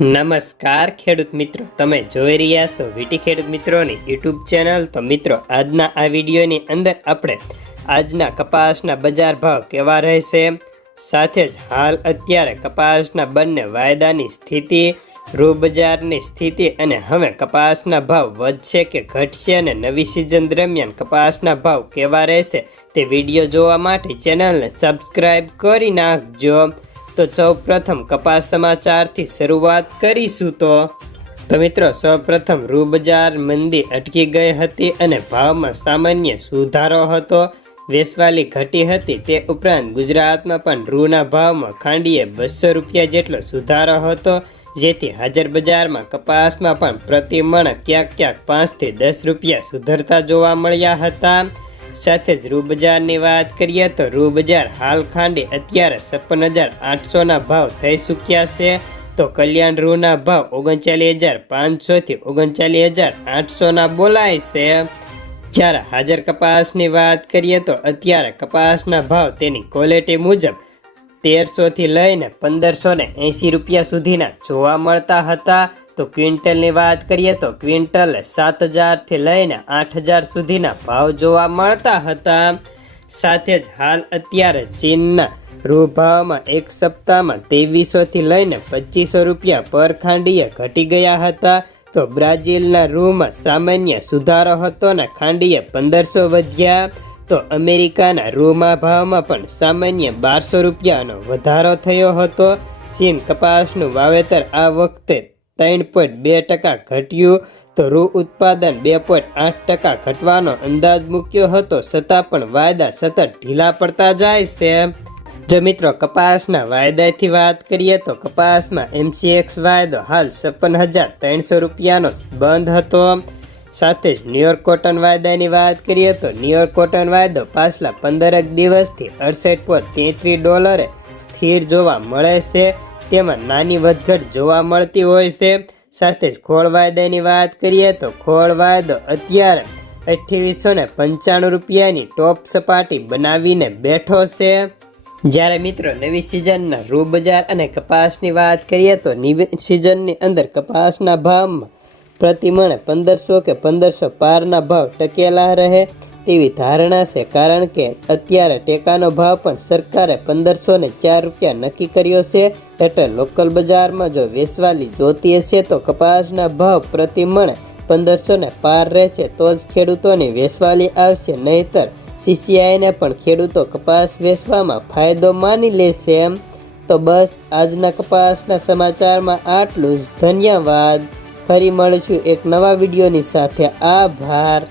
નમસ્કાર ખેડૂત મિત્રો, તમે જોઈ રહ્યા છો વીટી ખેડૂત મિત્રોની યુટ્યુબ ચેનલ। તો મિત્રો, આજના આ વિડીયોની અંદર આપણે આજના કપાસના બજાર ભાવ કેવા રહેશે, સાથે જ હાલ અત્યારે કપાસના બંને વાયદાની સ્થિતિ, રૂ બજારની સ્થિતિ અને હવે કપાસના ભાવ વધશે કે ઘટશે અને નવી સિઝન દરમિયાન કપાસના ભાવ કેવા રહેશે તે વિડીયો જોવા માટે ચેનલને સબસ્ક્રાઈબ કરી નાખજો। તો સૌપ્રથમ કપાસ સમાચારથી શરૂઆત કરીશું। તો મિત્રો, સૌપ્રથમ રૂ બજાર મંદી અટકી ગઈ હતી અને ભાવમાં સામાન્ય સુધારો હતો, વેચવાલી ઘટી હતી। તે ઉપરાંત ગુજરાતમાં પણ રૂના ભાવમાં ખાંડીએ 200 રૂપિયા જેટલો સુધારો હતો, જેથી હાજર બજારમાં કપાસમાં પણ પ્રતિ મણ ક્યાંક ક્યાંક 5 થી 10 રૂપિયા સુધરતા જોવા મળ્યા હતા। સાથે જ રૂ બજારની વાત કરીએ તો રૂ બજાર હાલ ખાંડી અત્યારે 56,800ના ભાવ થઈ ચૂક્યા છે। તો કલ્યાણ રૂના ભાવ 39,500 થી 39,800ના બોલાય છે। જ્યારે હાજર કપાસની વાત કરીએ તો અત્યારે કપાસના ભાવ તેની ક્વોલિટી મુજબ 1300 થી લઈને 1580 રૂપિયા સુધીના જોવા મળતા હતા। તો ક્વિન્ટલની વાત કરીએ તો ક્વિન્ટલ 7,000 થી લઈને 8,000 સુધીના ભાવ જોવા મળતા હતા। સાથે જ હાલ અત્યારે ચીનના રૂ ભાવમાં એક સપ્તાહમાં 2300 થી લઈને 2500 રૂપિયા પર ખાંડીએ ઘટી ગયા હતા। તો બ્રાઝિલના રૂમાં સામાન્ય સુધારો હતો ને ખાંડીએ 1500 વધ્યા। તો અમેરિકાના રૂમાં ભાવમાં પણ સામાન્ય 1200 રૂપિયાનો વધારો થયો હતો। ચીન કપાસનું વાવેતર આ વખતે 3.2% ઘટ્યું, તો રૂ ઉત્પાદન 2.8% ઘટવાનો અંદાજ મૂક્યો હતો, છતાં પણ વાયદા સતત ઢીલા પડતા જાય છે। જો મિત્રો, કપાસના વાયદાથી વાત કરીએ તો કપાસમાં MCX વાયદો હાલ 56,300 રૂપિયાનો બંધ હતો। સાથે જ ન્યુયોર્ક કોટન વાયદાની વાત કરીએ તો ન્યુયોર્ક કોટન વાયદો પાછલા 15 દિવસથી $68.33 સ્થિર જોવા મળે છે। તેમાં નાની વધઘટ જોવા મળતી હોય છે। સાથે જ ખોળ વાયદાની વાત કરીએ તો ખોળ વાયદો અત્યારે 2895 રૂપિયાની ટોપ સપાટી બનાવીને બેઠો છે। જ્યારે મિત્રો, નવી સિઝનના રૂ બજાર અને કપાસની વાત કરીએ તો નવી સિઝનની અંદર કપાસના ભાવમાં પ્રતિ મણ 1500 કે 1500 પારના ભાવ ટકેલા રહે તેવી ધારણા છે, કારણ કે અત્યારે ટેકાનો ભાવ પણ સરકારે 1504 રૂપિયા નક્કી કર્યો છે। એટલે લોકલ બજારમાં જો વેચવાલી જોતી હશે તો કપાસના ભાવ પ્રતિ મણ 1500 પાર રહેશે તો જ ખેડૂતોની વેચવાલી આવશે, નહીતર CCIને પણ ખેડૂતો કપાસ વેચવામાં ફાયદો માની લેશે। તો બસ આજના કપાસના સમાચારમાં આટલું જ। ધન્યવાદ। ફરી મળીશું એક નવા વિડીયોની સાથે। આભાર।